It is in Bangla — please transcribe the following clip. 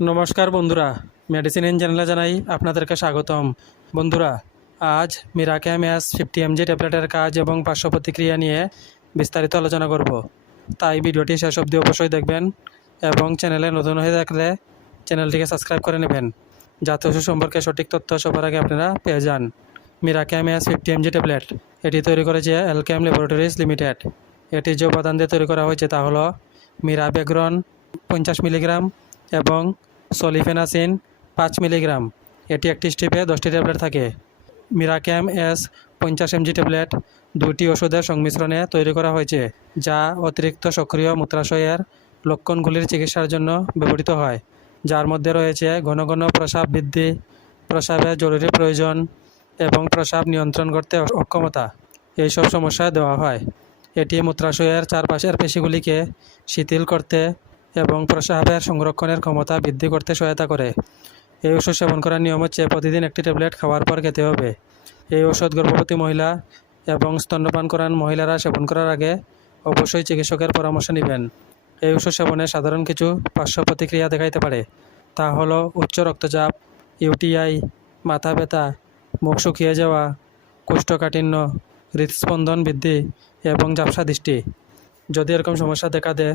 নমস্কার বন্ধুরা মেডিসিন ইন চ্যানেলে জানাই আপনাদেরকে স্বাগতম। বন্ধুরা, আজ মিরাক্যাম এস ফিফটি এমজি ট্যাবলেটের কাজ এবং পার্শ্ব প্রতিক্রিয়া নিয়ে বিস্তারিত আলোচনা করব। তাই ভিডিওটি শেষ অবধি অবশ্যই দেখবেন এবং চ্যানেলে নতুন হয়ে থাকলে চ্যানেলটিকে সাবস্ক্রাইব করে নেবেন। যাতে ওষুধ সম্পর্কে সঠিক তথ্য সবার আগে আপনারা পেয়ে যান। Miracam S fifty MG tablet এটি তৈরি করেছে অ্যালক্যাম ল্যাবরেটরিজ লিমিটেড এটি যে উপাদান দিয়ে তৈরি করা হয়েছে তা হলো মিরাবেগ্রন পঞ্চাশ মিলিগ্রাম এবং সলিফেনাসিন পাঁচ মিলিগ্রাম। এটি একটি স্ট্রিপে দশটি ট্যাবলেট থাকে। মিরাক্যাম এস পঞ্চাশ এমজি ট্যাবলেট দুটি ওষুধের সংমিশ্রণে তৈরি করা হয়েছে, যা অতিরিক্ত সক্রিয় মূত্রাশয়ের লক্ষণগুলির চিকিৎসার জন্য ব্যবহৃত হয়। যার মধ্যে রয়েছে ঘন ঘন প্রস্রাব বৃদ্ধি প্রস্রাবের জরুরি প্রয়োজন এবং প্রস্রাব নিয়ন্ত্রণ করতে অক্ষমতা। এইসব সমস্যা দেওয়া হয়। এটি মূত্রাশয়ের চারপাশের পেশিগুলিকে শিথিল করতে এবং প্রস্রাবের সংরক্ষণের ক্ষমতা বৃদ্ধি করতে সহায়তা করে। এই ওষুধ সেবন করার নিয়ম হচ্ছে প্রতিদিন একটি ট্যাবলেট খাওয়ার পর খেতে হবে। এই ওষুধ গর্ভবতী মহিলা এবং স্তন্যপান করান মহিলারা সেবন করার আগে অবশ্যই চিকিৎসকের পরামর্শ নেবেন। এই ওষুধ সেবনে সাধারণ কিছু পার্শ্ব প্রতিক্রিয়া দেখাইতে পারে। তা হলো উচ্চ রক্তচাপ, ইউটিআই, মাথা ব্যথা, মুখ শুকিয়ে যাওয়া, কোষ্ঠকাঠিন্য, হৃদস্পন্দন বৃদ্ধি এবং ঝাপসা দৃষ্টি। যদি এরকম সমস্যা দেখা দেয়